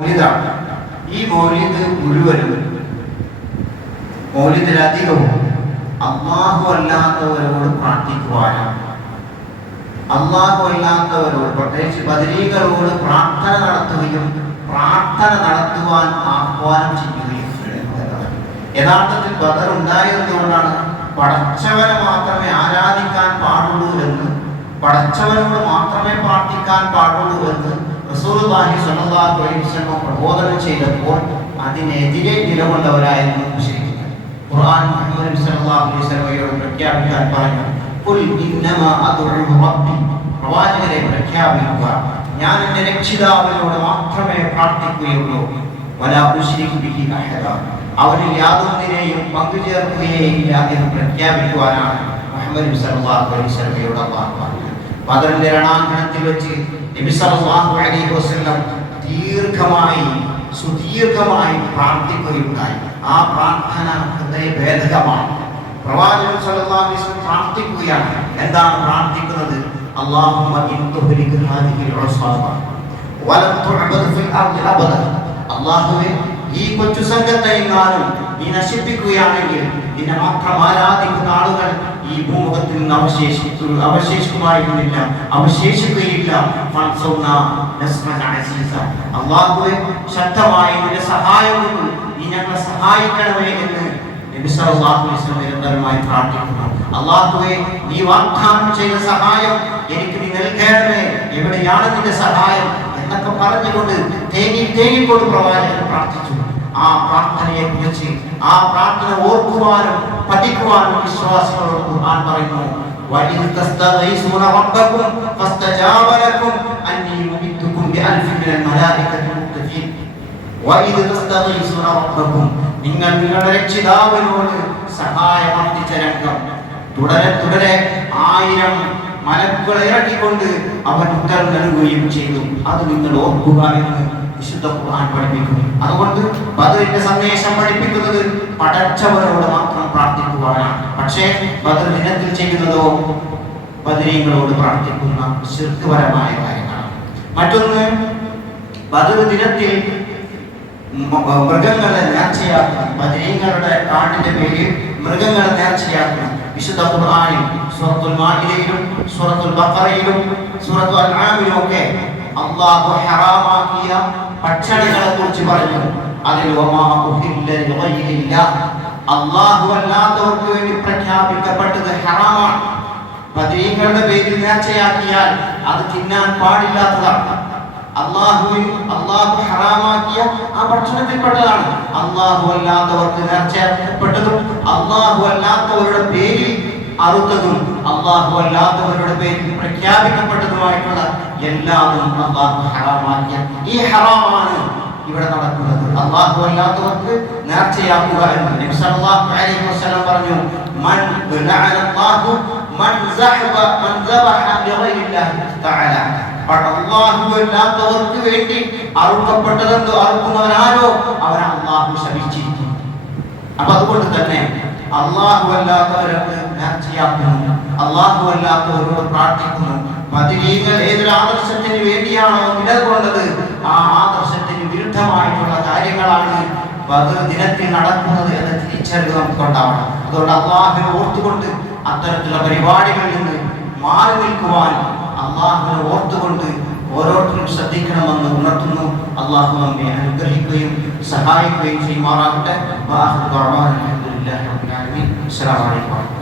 മൗലിദാണ് ഈ മൗലിദ് മുഴുവനും മൗലിദിലധികവും അള്ളാഹു അല്ലാത്തവരോട് പ്രാർത്ഥിക്കുവാനും അള്ളാഹു അല്ലാത്തവരോട് പ്രത്യേകിച്ച് ബദരീകളോട് പ്രാർത്ഥന നടത്തുകയും പ്രാർത്ഥന നടത്തുവാൻ ആഹ്വാനം ചെയ്യുകയും. യഥാർത്ഥത്തിൽ ബദർ ഉണ്ടായതുകൊണ്ടാണ് പടച്ചവരെ മാത്രമേ ആരാധിക്കാൻ പാടുള്ളൂ എന്ന് പടച്ചവരോട് മാത്രമേ പ്രാർത്ഥിക്കാൻ പാടുള്ളൂ എന്ന് സ്വല്ലല്ലാഹു അലൈഹി വസല്ലം പ്രബോധനം ചെയ്തപ്പോൾ അതിനെതിരെ നിലകൊണ്ടവരായിരുന്നു മുശ്രിക്കുകൾ ഖുർആൻ മുഹമ്മദ് സല്ലല്ലാഹു അലൈഹി വസല്ലമയോട് പ്രഖ്യാപിക്കാൻ പറഞ്ഞു ഖുൽ ഇന്നമാ റബ്ബി. പ്രവാചകരെ പ്രഖ്യാപിക്കുക ഞാൻ എന്റെ രക്ഷിതാവിനോട് മാത്രമേ പ്രാർത്ഥിക്കുകയുള്ളൂ. വലാ ഉശ്രികു ബിഹി അഹദ. അവരിൽ യാതൊന്നിനെയും പങ്കുചേർക്കുകയില്ല എന്ന് പ്രഖ്യാപിക്കുവാനാണ് മുഹമ്മദ് സല്ലല്ലാഹു അലൈഹി വസല്ലമയോട് പറഞ്ഞത്. ബദറിന്റെ രണാങ്കണത്തിൽ വെച്ച് നബി സല്ലല്ലാഹു അലൈഹി വസല്ലം ദീർഘമായി സുദീർഘമായി പ്രാർത്ഥിക്കുകയുണ്ടായി. ആ പ്രാർത്ഥന ഹൃദയഭേദകമാണ് പ്രവാചകൻ സല്ലല്ലാഹു അലൈഹി വസല്ലം പ്രാർത്ഥിക്കുകയാണ്. എന്താണ് പ്രാർത്ഥിക്കുന്നത്? അല്ലാഹുമ്മ ഇൻ തുഹ്ലിക് ഹാദിഹിൽ ഉസ്ബ വലം തുഅബദ് ഫിൽ അർദി അബദ. അല്ലാഹുവേ ഈ കൊച്ചു സംഘത്തെ എങ്ങാനും നീ നശിപ്പിക്കുകയാണെങ്കിൽ നിന്നെ മാത്രം ആരാധിക്കുന്ന ആളുകൾ ഈ ഭൂമുഖത്തിൽ നിന്ന് അവശേഷിച്ചു അവശേഷിക്കുമായിരുന്നില്ല. അവശേഷിക്കുകയില്ല. അള്ളാഹുവെ ശക്തമായ നിന്റെ സഹായം കൊണ്ട് നീ ഞങ്ങളെ സഹായിക്കണമേ എന്ന് നിരന്തരമായി പ്രാർത്ഥിക്കുന്നു. അല്ലാഹുവേ നീ വാഗ്ദാനം ചെയ്ത സഹായം എനിക്ക് നീ നൽകണമേ. എവിടെയാണ് നിന്റെ സഹായം? എന്നൊക്കെ പറഞ്ഞുകൊണ്ട് തേങ്ങി തേങ്ങിക്കൊണ്ട് പ്രവാചകൻ പ്രാർത്ഥിച്ചു ആ പ്രാർത്ഥനയെ കുറിച്ച് ആ പ്രാർത്ഥന ഓർക്കുവാനും പഠിക്കുവാനും വിശ്വാസികളോട് ഖുർആൻ പറയുന്നു وَإِذْ تَسْتَغِيثُونَ رَبَّكُمْ فَاسْتَجَابَ لَكُمْ أَنِّي مُمِدُّكُمْ بِأَلْفٍ مِنَ الْمَلَائِكَةِ مُرْتَفِينَ وَإِذْ تَسْتَغِيثُونَ رَبَّكُمْ നിങ്ങൾ നിങ്ങളുടെ രക്ഷിതാവിനോട് സഹായം അർത്ഥിച്ച രംഗം തുടരെ തുടരെ ആയിരം മലക്കുകളെ ഇറക്കിക്കൊണ്ട് അവൻ ഉത്തരം നൽകുകയും ചെയ്തു. അത് നിങ്ങൾ ഓർക്കുക എന്ന് വിശുദ്ധ ഖുർആൻ പഠിപ്പിക്കുന്നു. അതുകൊണ്ട് ബദറിന്റെ സന്ദേശം പഠിപ്പിക്കുന്നത് പടച്ചവരോട് മാത്രം പ്രാർത്ഥിക്കുവാനാണ്. പക്ഷേ ബദർ ദിനത്തിൽ ചെയ്യുന്നതോ ബദരീങ്ങളോട് പ്രാർത്ഥിക്കുന്ന ശിർക്കുപരമായ കാര്യങ്ങളാണ്. മറ്റൊന്ന് ബദർ ദിനത്തിൽ മൃഗങ്ങളെ നേർച്ചയാക്കുന്നു ബദരീങ്ങളുടെ കാട്ടിന്റെ പേരിൽ മൃഗങ്ങളെ നേർച്ചയാക്കുന്ന വിശുദ്ധ ഖുർആനിൽ സൂറത്തുൽ മാഇദയിലും സൂറത്തുൽ ബഖറയിലും സൂറത്തുൽ അൻആമിലും ഒക്കെ അല്ലാഹു ഹറാമാക്കിയ ഭക്ഷണങ്ങളെ കുറിച്ച് പറഞ്ഞു. അതിൽ അല്ലാഹു അല്ലാത്തവർക്ക് വേണ്ടി പ്രഖ്യാപിക്കപ്പെട്ടത് ഹറാമാണ്. ബദരീങ്ങളുടെ പേരിൽ നേർച്ചയാക്കിയാൽ അത് തിന്നാൻ പാടില്ലാത്തതാണ്. അള്ളാഹുവിൻ അള്ളാഹു ഹറാമാക്കിയ ആ ഭക്ഷണത്തിൽപ്പെട്ടതാണ്. അള്ളാഹു അല്ലാത്തവർക്ക് നേർച്ചയാക്കപ്പെട്ടതും അള്ളാഹു അല്ലാത്തവരുടെ പേരിൽ അറുത്തതും അള്ളാഹു അല്ലാത്തവരുടെ പേരിൽ പ്രഖ്യാപിക്കപ്പെട്ടതുമായിട്ടുള്ള എല്ലാതും അള്ളാഹു ഹറാമാക്കിയ ഈ ഹറാമാണ് ഇവിടെ നടക്കുന്നത്. അള്ളാഹു അല്ലാത്തവർക്ക് നേർച്ചയാക്കുക എന്ന് നബി സല്ലല്ലാഹു അലൈഹി വസല്ലം പറഞ്ഞു മൻ ലഅന അല്ലാഹു മൻ സഹബ മൻ ദബഹ ലിഗൈരില്ലാഹി തആല. അള്ളാഹു അല്ലാത്തവർക്ക് വേണ്ടി അറുക്കപ്പെട്ടതെന്തോ അറുക്കുന്നവനാരോ? അവൻ അള്ളാഹു ശപിച്ചിരിക്കുന്നു. അപ്പൊ അതുകൊണ്ട് തന്നെ അള്ളാഹു അല്ലാത്തവരൊക്കെ നേർച്ചയാക്കുന്നു അള്ളാഹു അല്ലാത്തവരോട് പ്രാർത്ഥിക്കുന്നു. പതിരീകൾ ഏതൊരു ആദർശത്തിന് വേണ്ടിയാണോ നിലകൊണ്ടത്? ആ ആദർശത്തിന് വിരുദ്ധമായിട്ടുള്ള കാര്യങ്ങളാണ് ബദർ ദിനത്തിൽ നടക്കുന്നത് എന്ന് തിരിച്ചറിവ് നമുക്കുണ്ടാവണം. അതുകൊണ്ട് അള്ളാഹുവിനെ ഓർത്തുകൊണ്ട് അത്തരത്തിലുള്ള പരിപാടികളിൽ നിന്ന് മാറി നിൽക്കുവാൻ അള്ളാഹുവിനെ ഓർത്തുകൊണ്ട് ഓരോരുത്തരും ശ്രദ്ധിക്കണമെന്ന് ഉണർത്തുന്നു. അള്ളാഹു നമ്മെ അനുഗ്രഹിക്കുകയും സഹായിക്കുകയും ചെയ്യുമാറാകട്ടെ. അസ്സലാമു അലൈക്കും